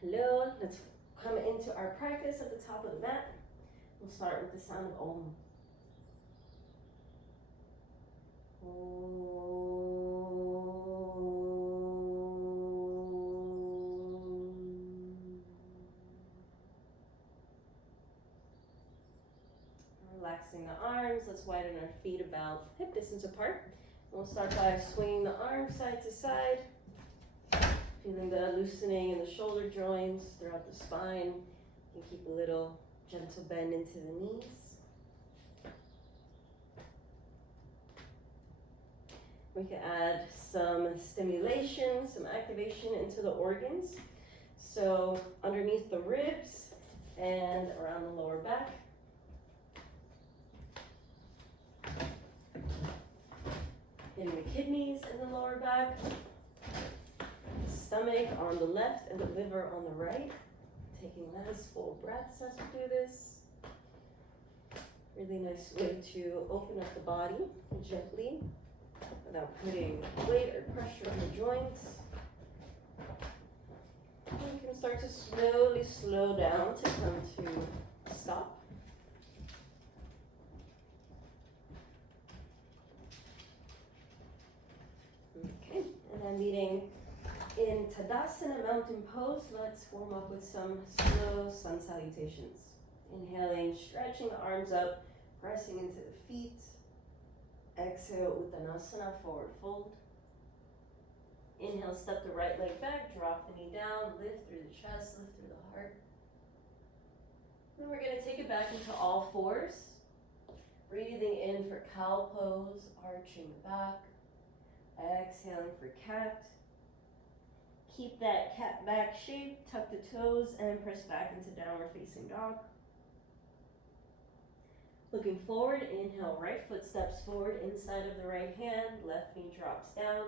Hello, let's come into our practice at the top of the mat. We'll start with the sound of Om. Relaxing the arms, let's widen our feet about hip distance apart. We'll start by swinging the arms side to side, feeling the loosening in the shoulder joints throughout the spine. You can keep a little gentle bend into the knees. We can add some stimulation, some activation into the organs. So underneath the ribs and around the lower back. Hitting the kidneys in the lower back, stomach on the left and the liver on the right. Taking nice full breaths as we do this. Really nice way to open up the body gently without putting weight or pressure on the joints. And you can start to slowly slow down to come to a stop. Okay, and then meeting in Tadasana mountain pose, let's warm up with some slow sun salutations. Inhaling, stretching the arms up, pressing into the feet. Exhale, Uttanasana, forward fold. Inhale, step the right leg back, drop the knee down, lift through the chest, lift through the heart. Then we're gonna take it back into all fours. Breathing in for cow pose, arching the back. Exhaling for cat. Keep that cat back shape, tuck the toes, and press back into downward facing dog. Looking forward, inhale, right foot steps forward, inside of the right hand, left knee drops down.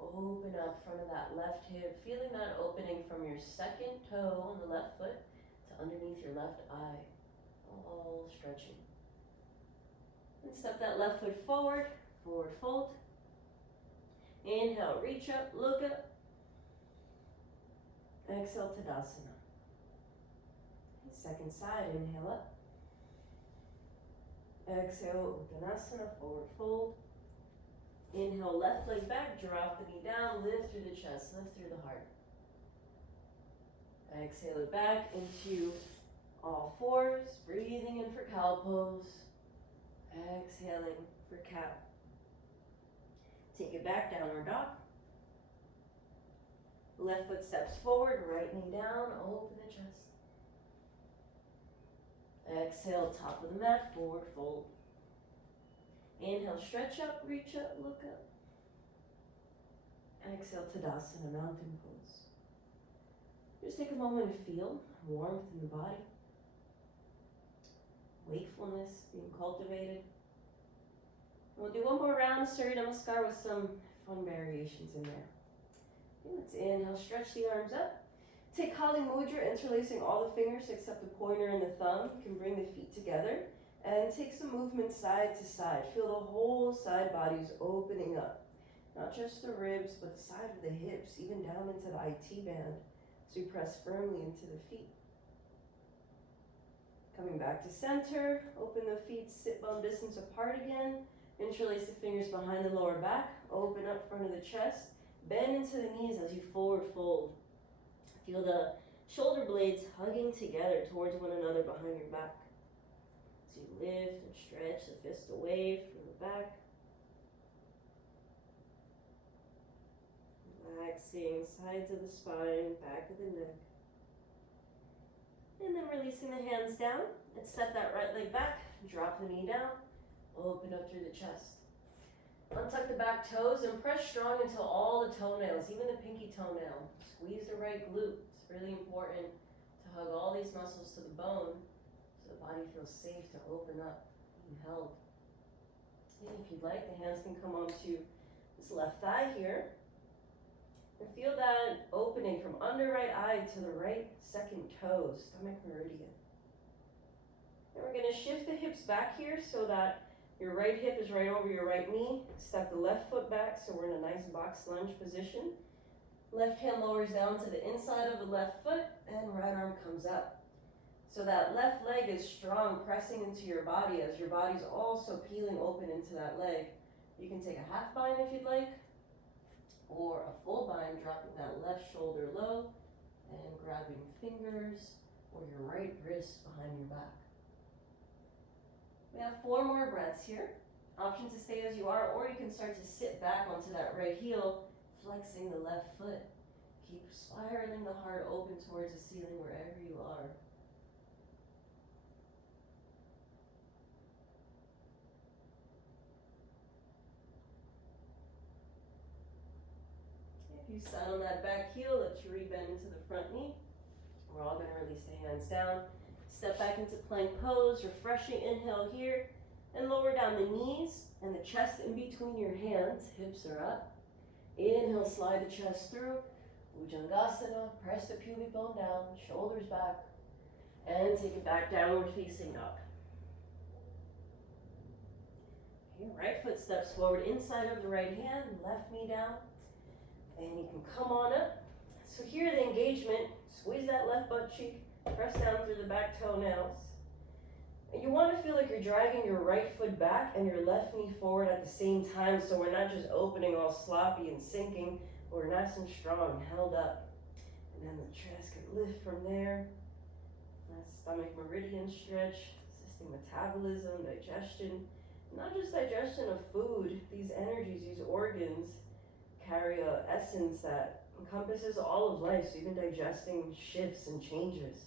Open up front of that left hip, feeling that opening from your second toe on the left foot to underneath your left eye, all stretching. And step that left foot forward, forward fold. Inhale, reach up, look up. Exhale, Tadasana. Second side, inhale up. Exhale, Uttanasana, forward fold. Inhale, left leg back, drop the knee down, lift through the chest, lift through the heart. Exhale it back into all fours, breathing in for cow pose. Exhaling for cat. Take it back, downward dog. Left foot steps forward, right knee down, open the chest. Exhale, top of the mat, forward fold. Inhale, stretch up, reach up, look up. Exhale, Tadasana, mountain pose. Just take a moment to feel warmth in the body. Wakefulness being cultivated. We'll do one more round, Surya Namaskar, with some fun variations in there. Okay, let's inhale, stretch the arms up. Take Kali Mudra, interlacing all the fingers except the pointer and the thumb. You can bring the feet together and take some movement side to side. Feel the whole side body's opening up. Not just the ribs, but the side of the hips, even down into the IT band. So you press firmly into the feet. Coming back to center, open the feet, sit bone distance apart again. Interlace the fingers behind the lower back, open up front of the chest, bend into the knees as you forward fold. Feel the shoulder blades hugging together towards one another behind your back. As you lift and stretch the fist away from the back. Relaxing sides of the spine, back of the neck. And then releasing the hands down. And step that right leg back, drop the knee down, open up through the chest. Untuck the back toes and press strong until all the toenails, even the pinky toenail. Squeeze the right glute. It's really important to hug all these muscles to the bone so the body feels safe to open up and held. And if you'd like, the hands can come onto this left thigh here. And feel that opening from under right eye to the right second toe, stomach meridian. And we're going to shift the hips back here so that your right hip is right over your right knee. Step the left foot back so we're in a nice box lunge position. Left hand lowers down to the inside of the left foot. and right arm comes up. So that left leg is strong, pressing into your body as your body's also peeling open into that leg. You can take a half bind if you'd like, or a full bind, dropping that left shoulder low and grabbing fingers or your right wrist behind your back. We have 4 more breaths here. Option to stay as you are, or you can start to sit back onto that right heel, flexing the left foot. Keep spiraling the heart open towards the ceiling wherever you are. If you sat on that back heel, let's rebend into the front knee. We're all going to release the hands down. Step back into plank pose, refreshing inhale here, and lower down the knees and the chest in between your hands. Hips are up. Inhale, slide the chest through. Bhujangasana, press the pubic bone down, shoulders back, and take it back, downward facing dog. Okay, right foot steps forward, inside of the right hand, left knee down, and you can come on up. So here the engagement, squeeze that left butt cheek, press down through the back toenails. And you want to feel like you're dragging your right foot back and your left knee forward at the same time, so we're not just opening all sloppy and sinking, but we're nice and strong, held up. And then the chest can lift from there. Nice stomach meridian stretch, assisting metabolism, digestion. Not just digestion of food, these energies, these organs, carry an essence that encompasses all of life, so even digesting shifts and changes.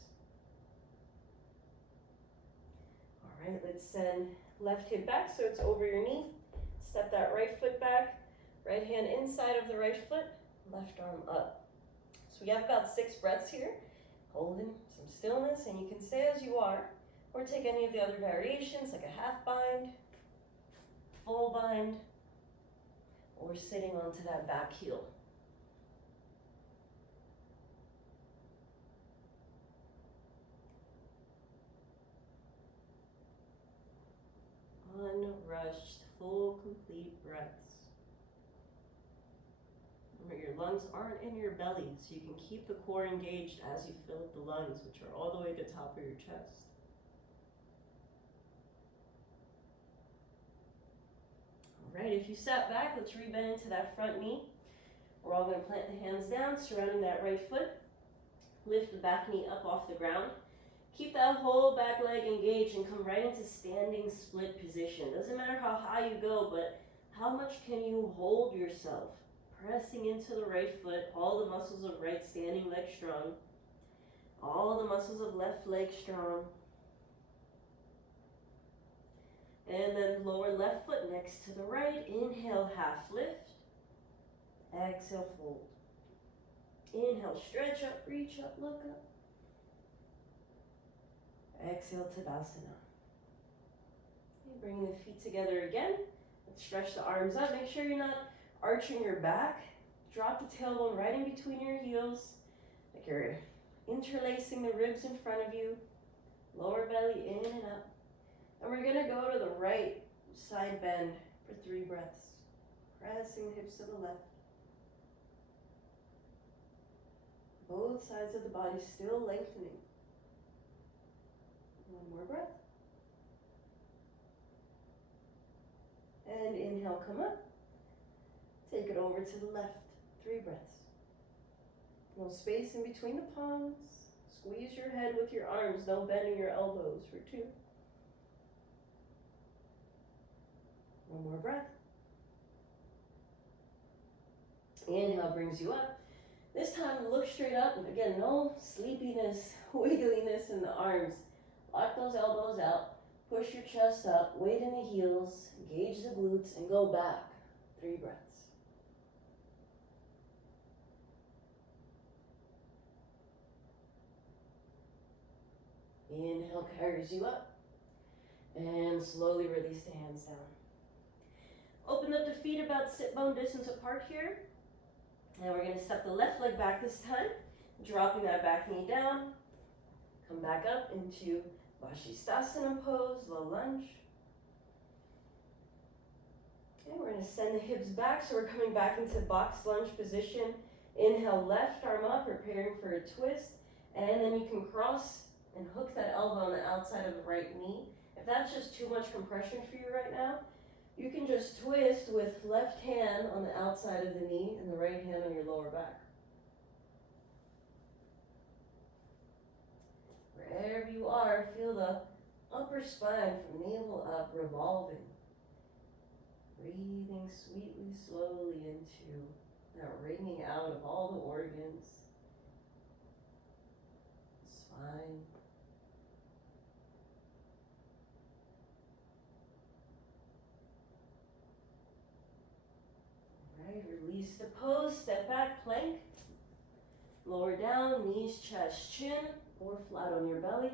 All right, let's send left hip back so it's over your knee. Step that right foot back, right hand inside of the right foot, left arm up. So we have about 6 breaths here, holding some stillness, and you can stay as you are, or take any of the other variations like a half bind, full bind, or sitting onto that back heel. Unrushed, full, complete breaths. Remember, your lungs aren't in your belly, so you can keep the core engaged as you fill up the lungs, which are all the way to the top of your chest. All right, if you sat back, let's rebend into that front knee. We're all going to plant the hands down, surrounding that right foot. Lift the back knee up off the ground. Keep that whole back leg engaged and come right into standing split position. Doesn't matter how high you go, but how much can you hold yourself? Pressing into the right foot, all the muscles of right standing leg strong. All the muscles of left leg strong. And then lower left foot next to the right. Inhale, half lift. Exhale, fold. Inhale, stretch up, reach up, look up. Exhale, Tadasana. Okay, bring the feet together again. Let's stretch the arms up. Make sure you're not arching your back. Drop the tailbone right in between your heels. Like you're interlacing the ribs in front of you. Lower belly in and up. And we're going to go to the right side bend for 3 breaths. Pressing the hips to the left. Both sides of the body still lengthening. 1 more breath. And inhale, come up. Take it over to the left. 3 breaths. No space in between the palms. Squeeze your head with your arms. No bending your elbows for 2. 1 more breath. Inhale brings you up. This time look straight up. And again, no sleepiness, wiggliness in the arms. Lock those elbows out. Push your chest up. Weight in the heels. Engage the glutes and go back. 3 breaths. Inhale carries you up. And slowly release the hands down. Open up the feet about sit bone distance apart here. And we're going to step the left leg back this time. Dropping that back knee down. Come back up into Vashisthasana pose, low lunge. Okay, we're going to send the hips back, so we're coming back into box lunge position. Inhale, left arm up, preparing for a twist. And then you can cross and hook that elbow on the outside of the right knee. If that's just too much compression for you right now, you can just twist with left hand on the outside of the knee and the right hand on your lower back. Wherever you are, feel the upper spine from navel up revolving. Breathing sweetly, slowly into that wringing out of all the organs, spine. Right, release the pose, step back, plank. Lower down, knees, chest, chin, or flat on your belly.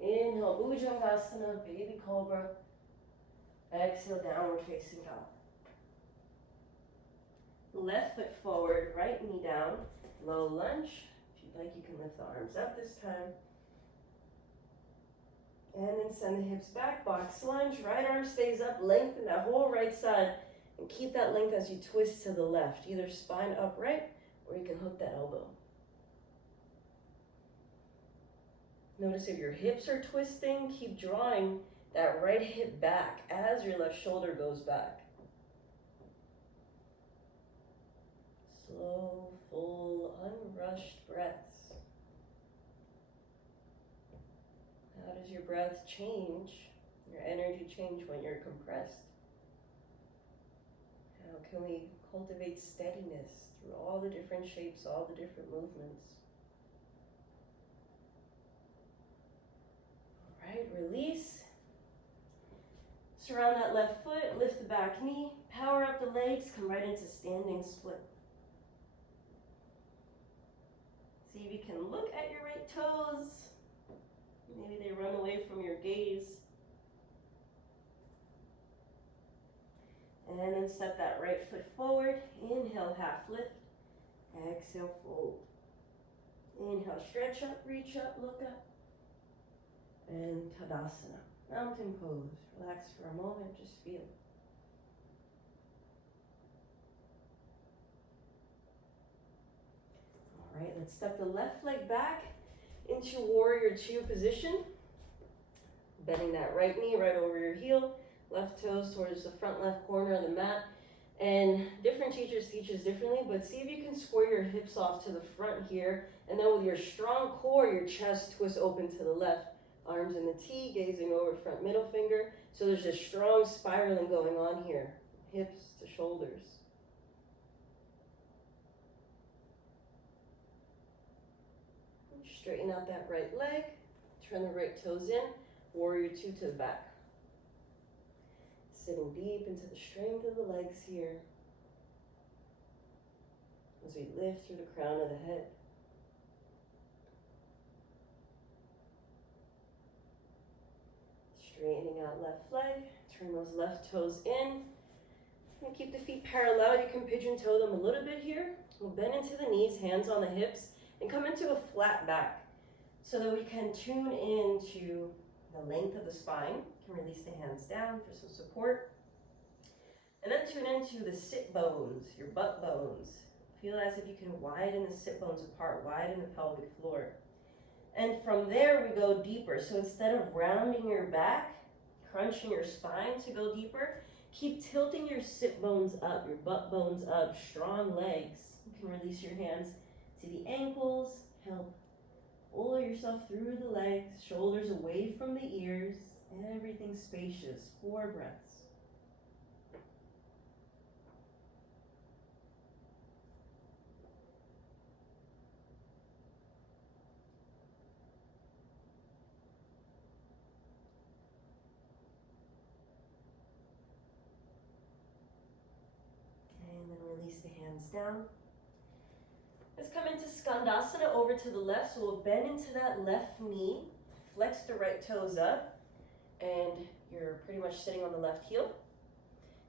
Inhale, Bhujangasana, baby cobra. Exhale, downward facing dog. Left foot forward, right knee down, low lunge. If you'd like, you can lift the arms up this time. And then send the hips back, box lunge, right arm stays up, lengthen that whole right side, and keep that length as you twist to the left, either spine upright, or you can hook that elbow. Notice if your hips are twisting, keep drawing that right hip back as your left shoulder goes back. Slow, full, unrushed breaths. How does your breath change, your energy change when you're compressed? How can we cultivate steadiness through all the different shapes, all the different movements? All right, release. Surround that left foot, lift the back knee, power up the legs, come right into standing split. See if you can look at your right toes. Maybe they run away from your gaze. And then step that right foot forward. Inhale, half lift. Exhale, fold. Inhale, stretch up, reach up, look up. And Tadasana, mountain pose. Relax for a moment, just feel. All right, let's step the left leg back into warrior two position. Bending that right knee right over your heel, left toes towards the front left corner of the mat. And different teachers teach this differently, but see if you can square your hips off to the front here, and then with your strong core, your chest twists open to the left. Arms in the T, gazing over front middle finger. So there's a strong spiraling going on here, hips to shoulders. Straighten out that right leg, turn the right toes in, warrior two to the back. Sitting deep into the strength of the legs here as we lift through the crown of the head. Straightening out left leg, turn those left toes in. And keep the feet parallel. You can pigeon toe them a little bit here. We'll bend into the knees, hands on the hips, and come into a flat back so that we can tune into the length of the spine. You can release the hands down for some support. And then tune into the sit bones, your butt bones. Feel as if you can widen the sit bones apart, widen the pelvic floor. And from there we go deeper. So instead of rounding your back, crunching your spine to go deeper, keep tilting your sit bones up, your butt bones up, strong legs. You can release your hands to the ankles, help pull yourself through the legs, shoulders away from the ears, everything spacious, 4 breaths. And then release the hands down. Let's come into Skandasana over to the left. So we'll bend into that left knee, flex the right toes up, and you're pretty much sitting on the left heel.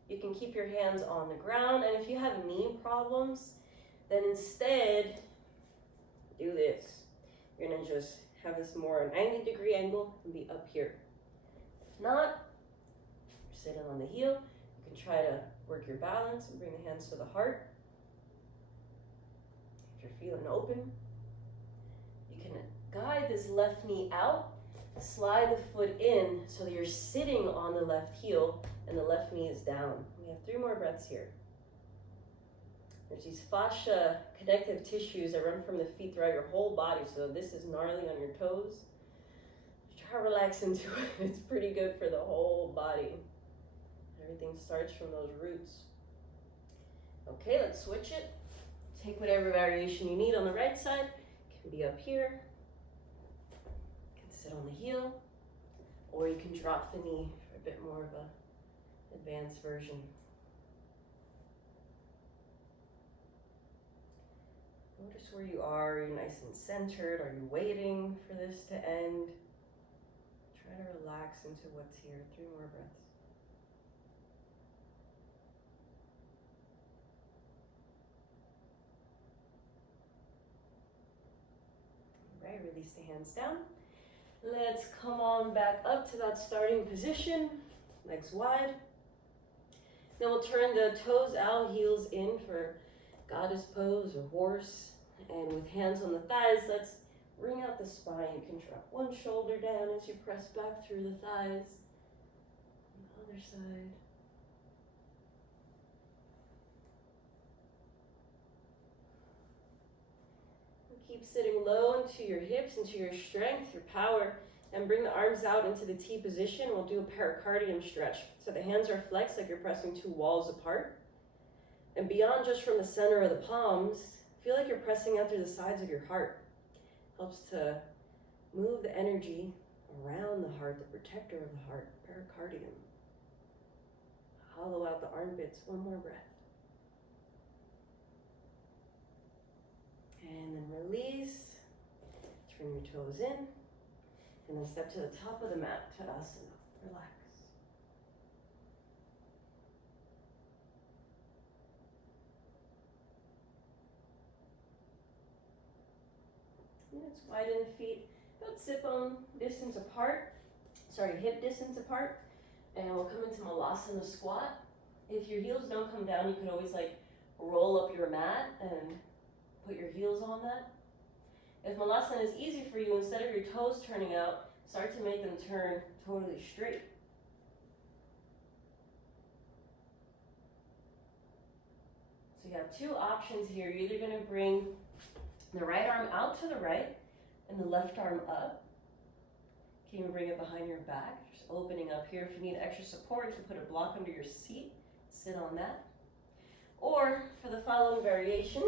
You can keep your hands on the ground, and if you have knee problems, then instead do this. You're gonna just have this more 90-degree angle and be up here. If not, you're sitting on the heel. You can try to work your balance and bring the hands to the heart. If you're feeling open, you can guide this left knee out, slide the foot in so that you're sitting on the left heel and the left knee is down. We have 3 more breaths here. There's these fascia connective tissues that run from the feet throughout your whole body, so this is gnarly on your toes. Try to relax into it. It's pretty good for the whole body. Everything starts from those roots. Okay, let's switch it. Take whatever variation you need on the right side. It can be up here. You can sit on the heel, or you can drop the knee for a bit more of an advanced version. Notice where you are. Are you nice and centered? Are you waiting for this to end? Try to relax into what's here. 3 more breaths. All right, release the hands down. Let's come on back up to that starting position. Legs wide. Then we'll turn the toes out, heels in for goddess pose or horse. And with hands on the thighs, let's bring out the spine. You can drop one shoulder down as you press back through the thighs. On the other side. Keep sitting low into your hips, into your strength, your power, and bring the arms out into the T position. We'll do a pericardium stretch. So the hands are flexed like you're pressing 2 walls apart. And beyond just from the center of the palms, feel like you're pressing out through the sides of your heart. Helps to move the energy around the heart, the protector of the heart, pericardium. Hollow out the armpits. 1 more breath. And then release. Turn your toes in. And then step to the top of the mat, Tadasana. Relax. Let's widen the feet about hip distance apart. Hip distance apart. And we'll come into Malasana squat. If your heels don't come down, you can always roll up your mat and put your heels on that. If Malasana is easy for you, instead of your toes turning out, start to make them turn totally straight. So you have 2 options here. You're either going to bring the right arm out to the right and the left arm up. You can even bring it behind your back, just opening up here. If you need extra support, you can put a block under your seat, sit on that. Or for the following variation,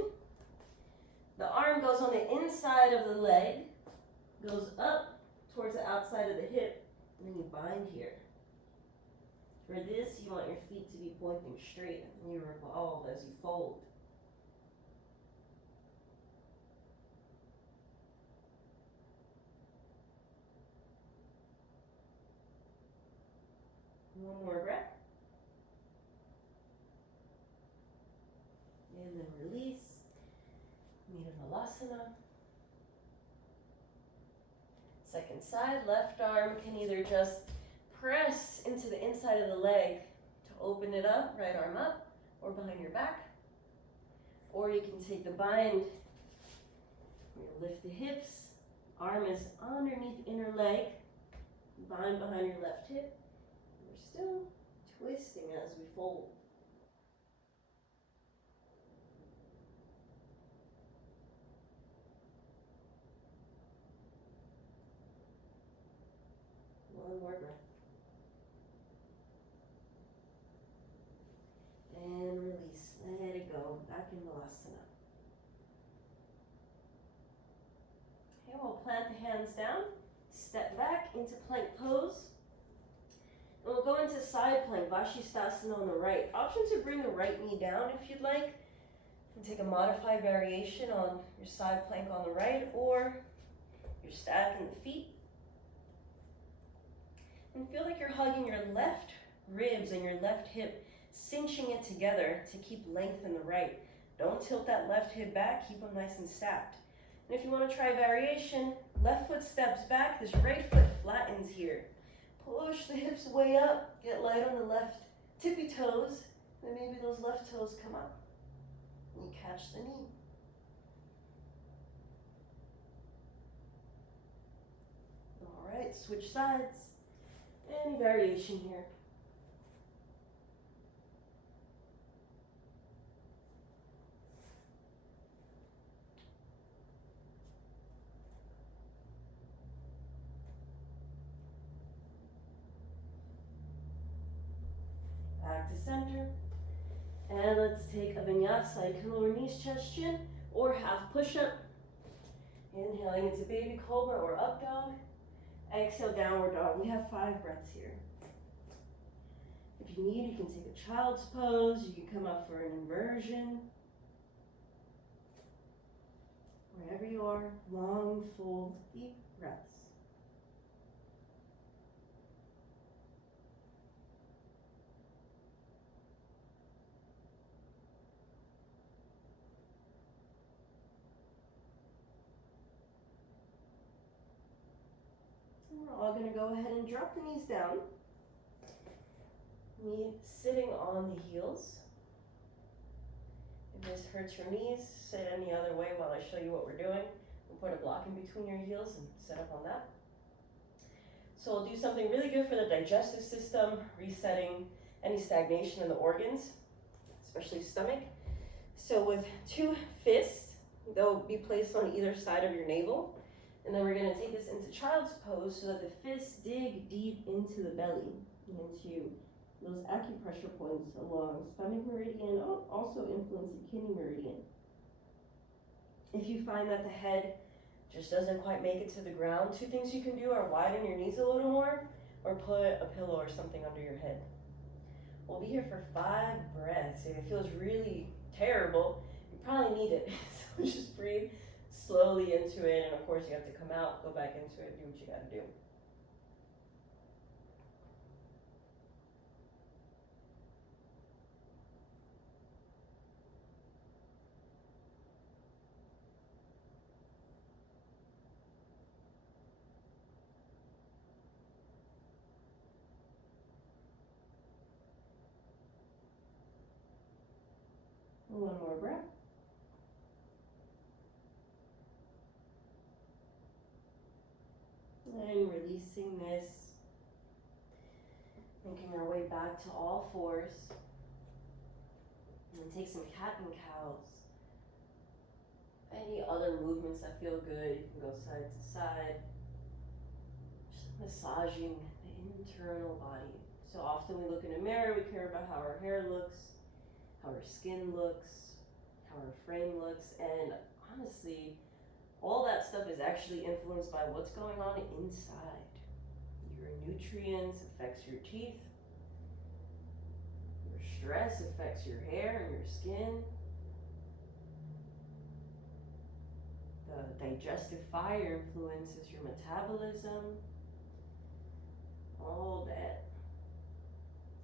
the arm goes on the inside of the leg, goes up towards the outside of the hip, and then you bind here. For this, you want your feet to be pointing straight, and you revolve as you fold. One more breath. And then release. Malasana. Second side, left arm can either just press into the inside of the leg to open it up, right arm up, or behind your back. Or you can take the bind, lift the hips, arm is underneath inner leg, bind behind your left hip. We're still twisting as we fold. One more breath. And release. Let it go. Back in Malasana. Okay, we'll plant the hands down. Step back into plank pose. And we'll go into side plank, Vashisthasana on the right. Option to bring the right knee down if you'd like. You can take a modified variation on your side plank on the right, or you're stacking the feet. And feel like you're hugging your left ribs and your left hip, cinching it together to keep length in the right. Don't tilt that left hip back, keep them nice and stacked. And if you want to try variation, left foot steps back, this right foot flattens here. Push the hips way up, get light on the left tippy toes, and maybe those left toes come up. And you catch the knee. switch sides. Any variation here. Back to center. And let's take a vinyasa. You can lower knees, chest, chin, or half push-up. Inhaling into baby cobra or up dog. Exhale, downward dog. We have 5 breaths here. If you need, you can take a child's pose. You can come up for an inversion. Wherever you are, long, full, deep breaths. And we're all going to go ahead and drop the knees down. Knee sitting on the heels. If this hurts your knees, sit any other way while I show you what we're doing. We'll put a block in between your heels and sit up on that. So we'll do something really good for the digestive system, resetting any stagnation in the organs, especially stomach. So with 2 fists, they'll be placed on either side of your navel. And then we're going to take this into child's pose so that the fists dig deep into the belly, into those acupressure points along stomach meridian, also influence the kidney meridian. If you find that the head just doesn't quite make it to the ground, 2 things you can do are widen your knees a little more or put a pillow or something under your head. We'll be here for 5 breaths. If it feels really terrible, you probably need it. So just breathe slowly into it, and of course you have to come out, go back into it, do what you gotta do. One more breath. And releasing this. Making our way back to all 4s. And take some cat and cows. Any other movements that feel good, you can go side to side. Just massaging the internal body. So often we look in a mirror, we care about how our hair looks, how our skin looks, how our frame looks, and honestly, all that stuff is actually influenced by what's going on inside. Your nutrients affects your teeth. Your stress affects your hair and your skin. The digestive fire influences your metabolism. All that.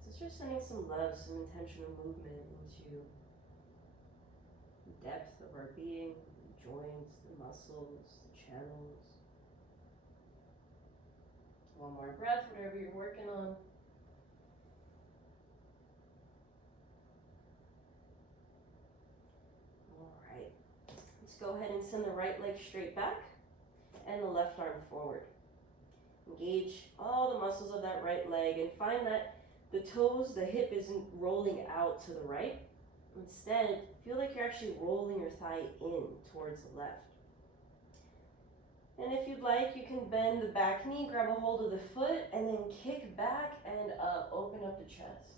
So it's just sending some love, some intentional movement into the depth of our being, the joints, the muscles, the channels. One more breath, whatever you're working on. All right. Let's go ahead and send the right leg straight back and the left arm forward. Engage all the muscles of that right leg and find that the toes, the hip isn't rolling out to the right. Instead, feel like you're actually rolling your thigh in towards the left. And if you'd like, you can bend the back knee, grab a hold of the foot, and then kick back and up, open up the chest.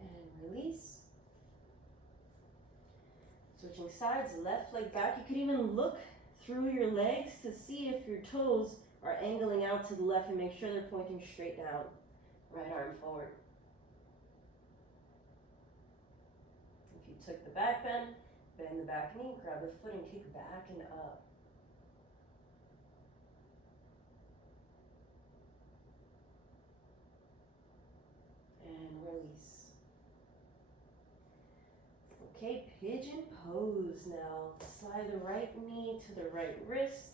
And release. Switching sides, left leg back. You could even look through your legs to see if your toes are angling out to the left and make sure they're pointing straight down. Right arm forward. If you took the back bend the back knee, grab the foot and kick back and up. And release. Okay, pigeon pose now. Slide the right knee to the right wrist.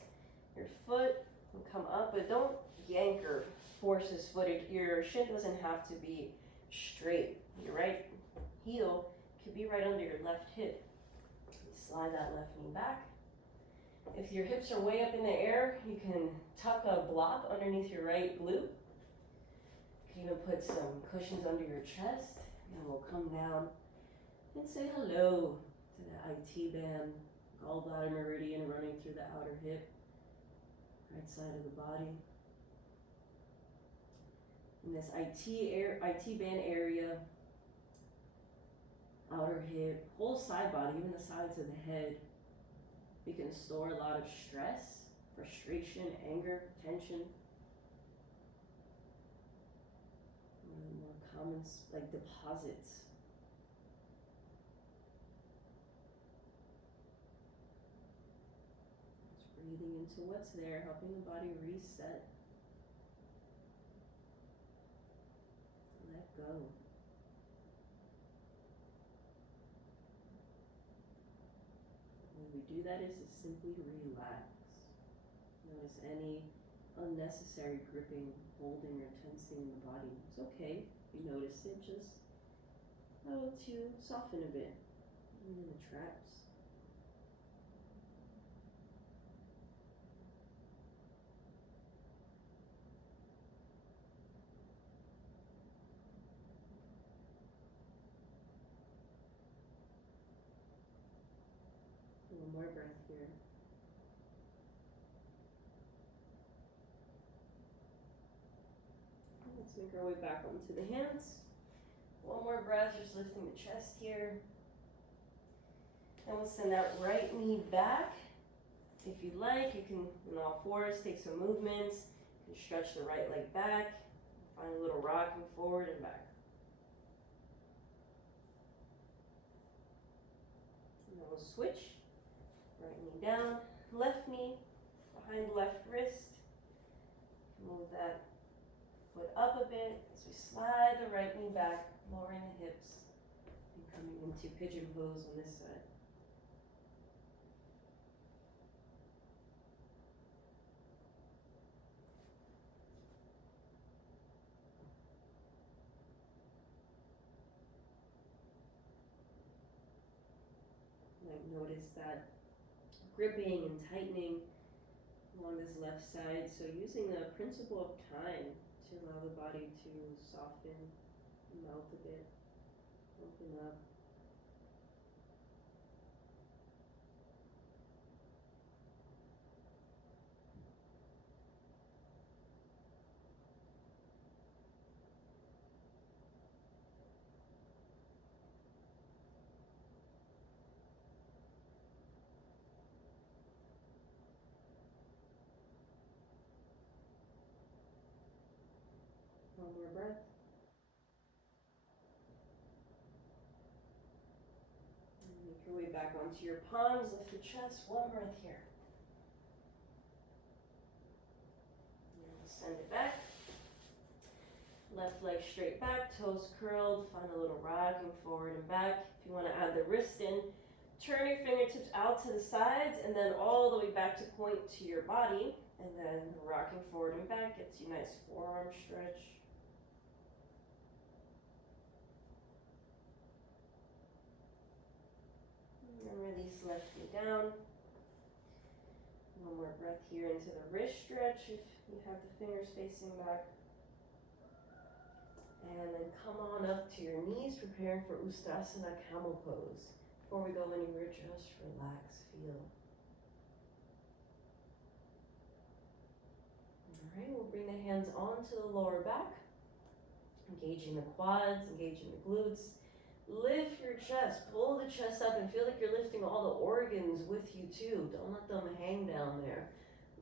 Your foot will come up, but don't yank or force this foot. Your shin doesn't have to be straight. Your right heel could be right under your left hip. Slide that left knee back. If your hips are way up in the air, you can tuck a block underneath your right glute. You can even put some cushions under your chest, and we'll come down and say hello to the IT band, gallbladder meridian running through the outer hip, right side of the body. In this IT band area, outer hip, whole side body, even the sides of the head, we can store a lot of stress, frustration, anger, tension. More common like deposits. Just breathing into what's there, helping the body reset. Let go. The way we do that is to simply relax. Notice any unnecessary gripping, holding, or tensing in the body. It's okay if you notice it, just allow it to soften a bit, even in the traps. One more breath here. Let's make our way back onto the hands. One more breath, just lifting the chest here. And we'll send that right knee back. If you'd like, you can, in all fours, take some movements. You can stretch the right leg back. Find a little rocking forward and back. And then we'll switch. Right knee down, left knee behind left wrist. Move that foot up a bit as we slide the right knee back, lowering the hips, and coming into pigeon pose on this side. You might notice that gripping and tightening along this left side, so using the principle of time to allow the body to soften, melt a bit, open up. One more breath. And make your way back onto your palms, lift the chest, one breath here. And we'll send it back. Left leg straight back, toes curled, find a little rocking forward and back. If you want to add the wrist in, turn your fingertips out to the sides and then all the way back to point to your body. And then rocking forward and back gets you a nice forearm stretch. And release left knee down. One more breath here into the wrist stretch if you have the fingers facing back. And then come on up to your knees, preparing for Uttanasana camel pose. Before we go anywhere, just relax, feel. Alright, we'll bring the hands onto the lower back, engaging the quads, engaging the glutes. Lift your chest, pull the chest up and feel like you're lifting all the organs with you too. Don't let them hang down there.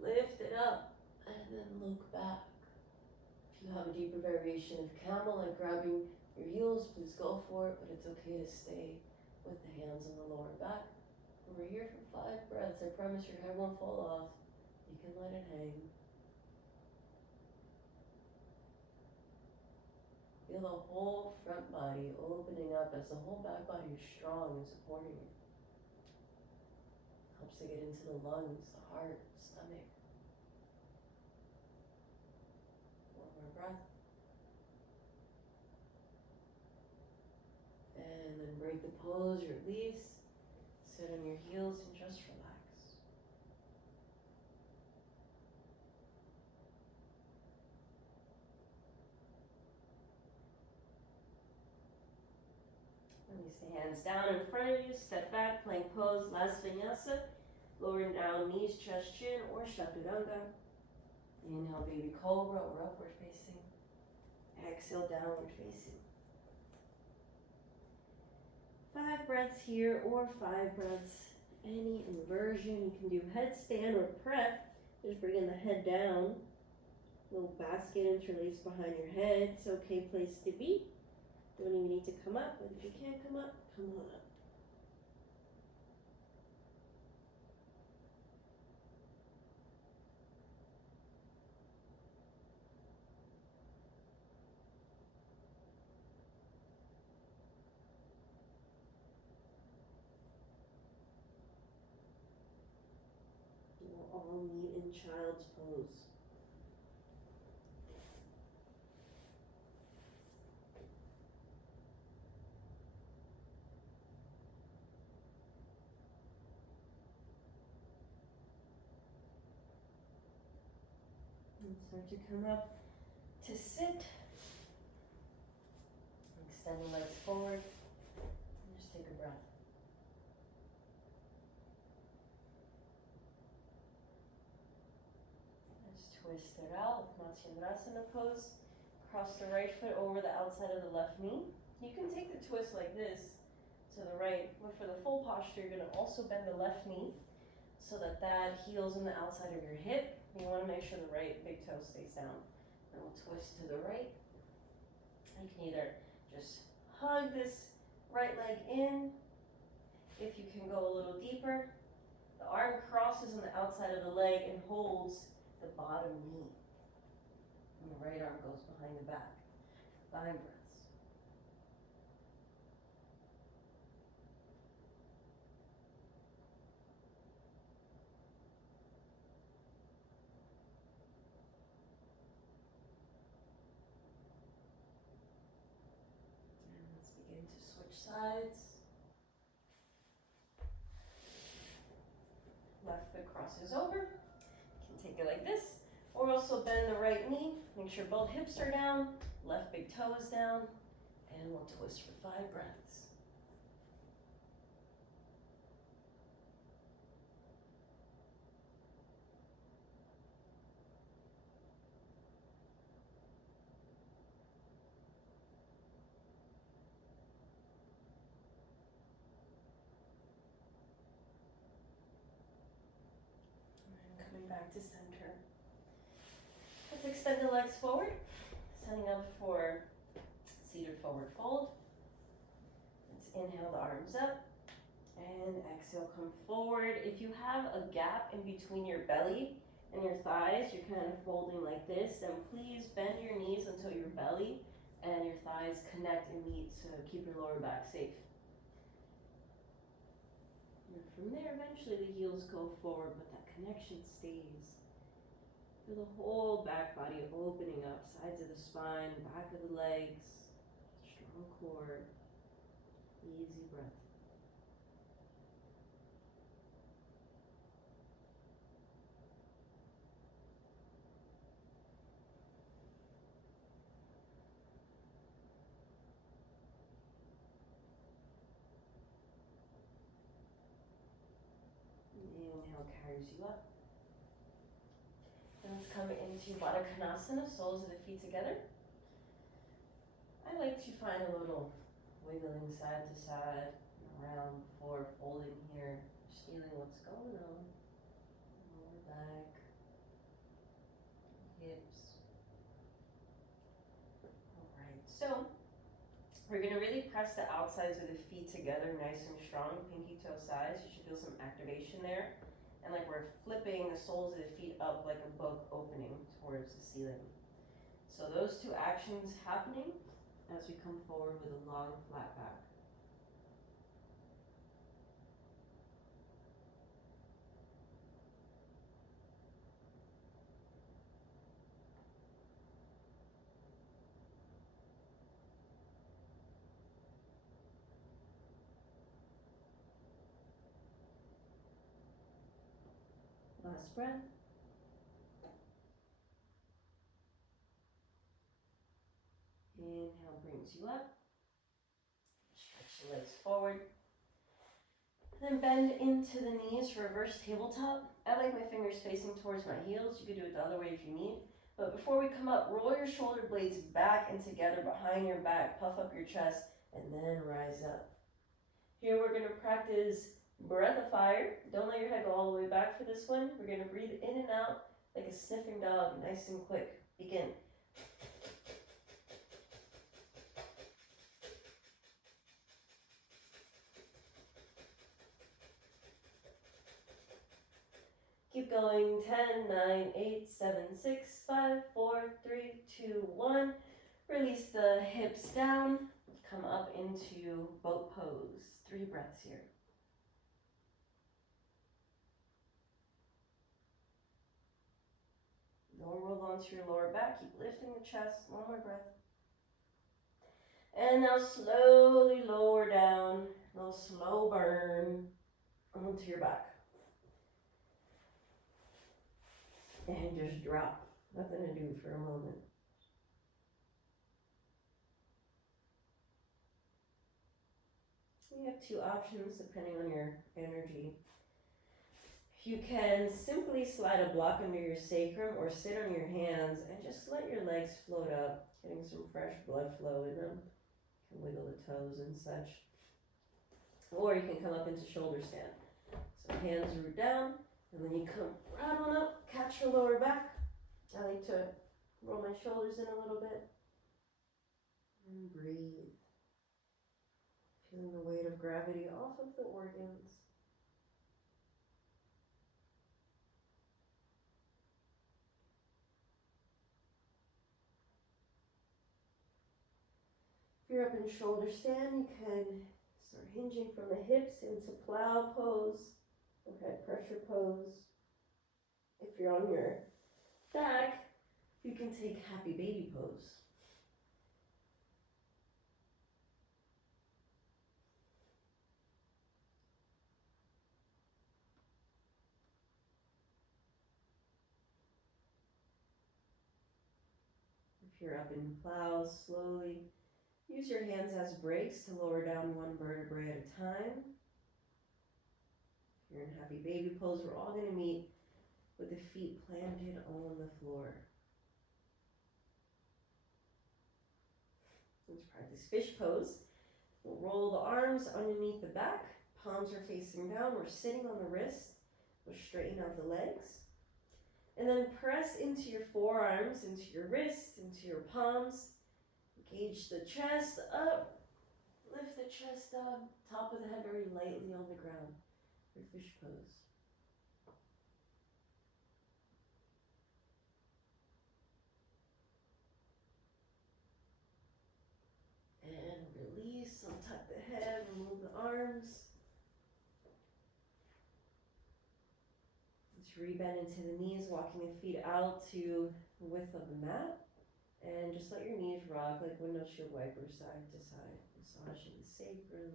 Lift it up and then look back. If you have a deeper variation of camel, like grabbing your heels, please go for it, but it's okay to stay with the hands on the lower back. We're here for 5 breaths. I promise your hair won't fall off. You can let it hang. Feel the whole front body opening up as the whole back body is strong and supporting it. Helps to get into the lungs, the heart, stomach. One more breath. break the pose, release. Sit on your heels and just relax. Release the hands down in front of you, step back, plank pose, last vinyasa. Lowering down, knees, chest, chin, or chaturanga. Inhale, baby cobra or upward facing. Exhale, downward facing. 5 breaths here or 5 breaths. Any inversion. You can do headstand or prep. Just bringing the head down. Little basket interlaced behind your head. It's an okay place to be. Don't even need to come up, but if you can't come up, come on up. We'll all meet in child's pose. And start to come up to sit. Extend the legs forward. And just take a breath. Just twist it out. Matsyendrasana pose. Cross the right foot over the outside of the left knee. You can take the twist like this to the right, but for the full posture, you're going to also bend the left knee so that that heels in the outside of your hip. You want to make sure the right big toe stays down. And we'll twist to the right. You can either just hug this right leg in. If you can go a little deeper, the arm crosses on the outside of the leg and holds the bottom knee. And the right arm goes behind the back. 5 breaths. And let's begin to switch sides. Left foot crosses over. You can take it like this. Or also bend the right knee. Make sure both hips are down. Left big toe is down. And we'll twist for 5 breaths. And coming back to center. Let's extend the legs forward. Setting up for seated forward fold. Let's inhale the arms up. And exhale, come forward. If you have a gap in between your belly and your thighs, you're kind of folding like this, then please bend your knees until your belly and your thighs connect and meet to keep your lower back safe. And from there, eventually the heels go forward, but that connection stays. Feel the whole back body opening up, sides of the spine, back of the legs, strong core, easy breath. Inhale carries you up. And let's come into Baddha Konasana, soles of the feet together. I like to find a little wiggling side to side and around before folding here, just feeling what's going on. Lower back, hips. Alright, so we're going to really press the outsides of the feet together nice and strong, pinky toe sides. You should feel some activation there. And like we're flipping the soles of the feet up like a book opening towards the ceiling. So those 2 actions happening as we come forward with a long flat back. Last breath. Inhale brings you up. Stretch the legs forward. Then bend into the knees, reverse tabletop. I like my fingers facing towards my heels. You could do it the other way if you need. But before we come up, roll your shoulder blades back and together behind your back. Puff up your chest and then rise up. Here we're going to practice breath of fire. Don't let your head go all the way back for this one. We're going to breathe in and out like a sniffing dog, nice and quick. Begin. Keep going. 10, 9, 8, 7, 6, 5, 4, 3, 2, 1. Release the hips down. Come up into boat pose. 3 breaths here. Don't roll onto your lower back. Keep lifting the chest. 1 more breath. And now slowly lower down. A little slow burn onto your back. And just drop. Nothing to do for a moment. You have 2 options depending on your energy. You can simply slide a block under your sacrum or sit on your hands and just let your legs float up, getting some fresh blood flow in them. You can wiggle the toes and such. Or you can come up into shoulder stand. So hands root down, and then you come right on up, catch your lower back. I like to roll my shoulders in a little bit. And breathe. Feeling the weight of gravity off of the organs. If you're up in shoulder stand, you can start hinging from the hips into plow pose, or head pressure pose. If you're on your back, you can take happy baby pose. If you're up in plow, slowly use your hands as brakes to lower down 1 vertebrae at a time. If you're in happy baby pose, we're all going to meet with the feet planted on the floor. Let's practice fish pose. We'll roll the arms underneath the back. Palms are facing down. We're sitting on the wrist. We'll straighten out the legs. And then press into your forearms, into your wrists, into your palms. Engage the chest up. Lift the chest up. Top of the head very lightly on the ground for fish pose. And release. Untuck the head. Remove the arms. Rebend into the knees, walking the feet out to the width of the mat. And just let your knees rock like windshield wipers side to side, massaging the sacrum,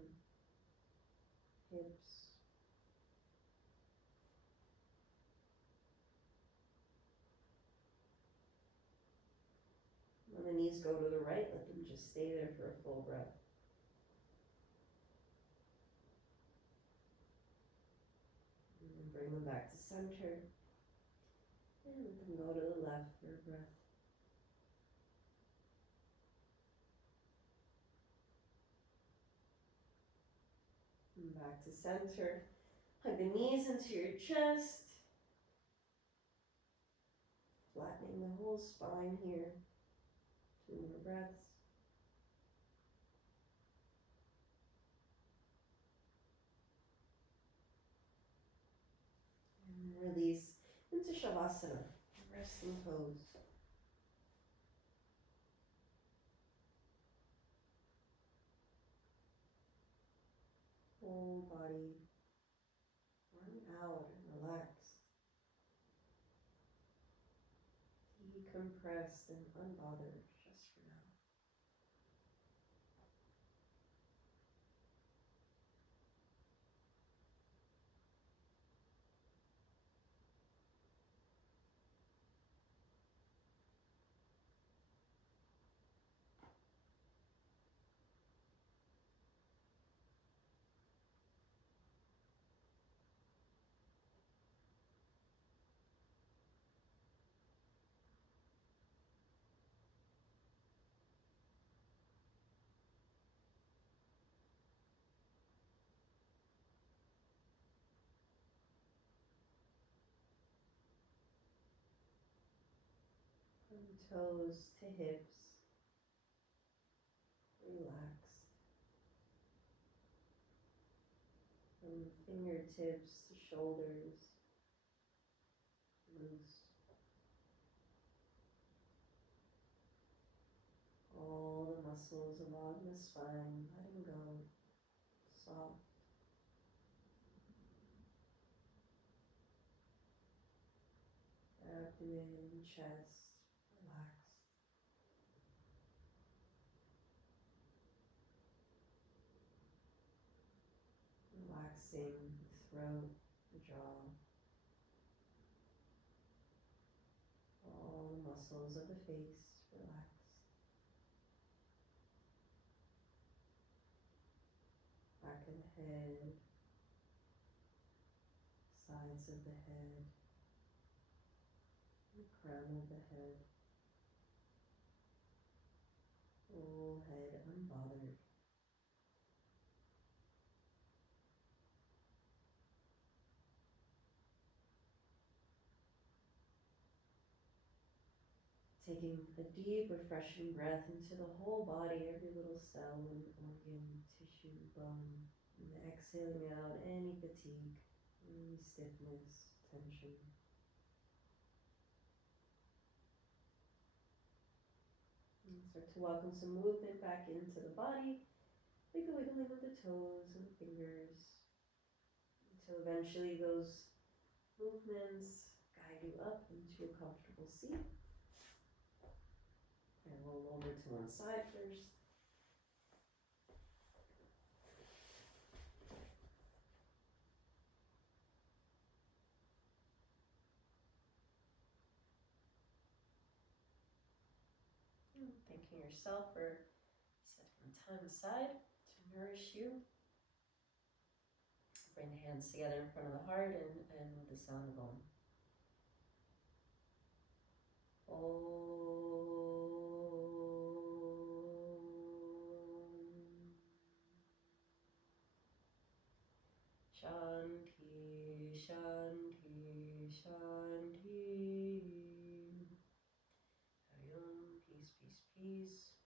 hips. When the knees go to the right, let them just stay there for a full breath. And bring them back to center. And let them go to the left for a breath. And back to center. Hug the knees into your chest. Flattening the whole spine here. 2 more breaths. And release into Shavasana, resting pose. Whole body worn out and relaxed. Decompressed and unbothered just for now. Toes to hips, relaxed. From fingertips to shoulders, loose. All the muscles along the spine, letting go, soft. Abdomen, chest, relaxed. Relaxing the throat, the jaw, all the muscles of the face, relaxed. Back of the head, sides of the head, the crown of the head, whole head unbothered. Taking a deep, refreshing breath into the whole body, every little cell and organ, tissue, bone, and exhaling out any fatigue, any stiffness, tension. And start to welcome some movement back into the body, like the wiggling of the toes and the fingers, until eventually those movements guide you up into a comfortable seat. And roll over to one side first. And thanking yourself for setting time aside to nourish you. Bring the hands together in front of the heart and with the sound of Om. Om. Shanti, Shanti, Shanti.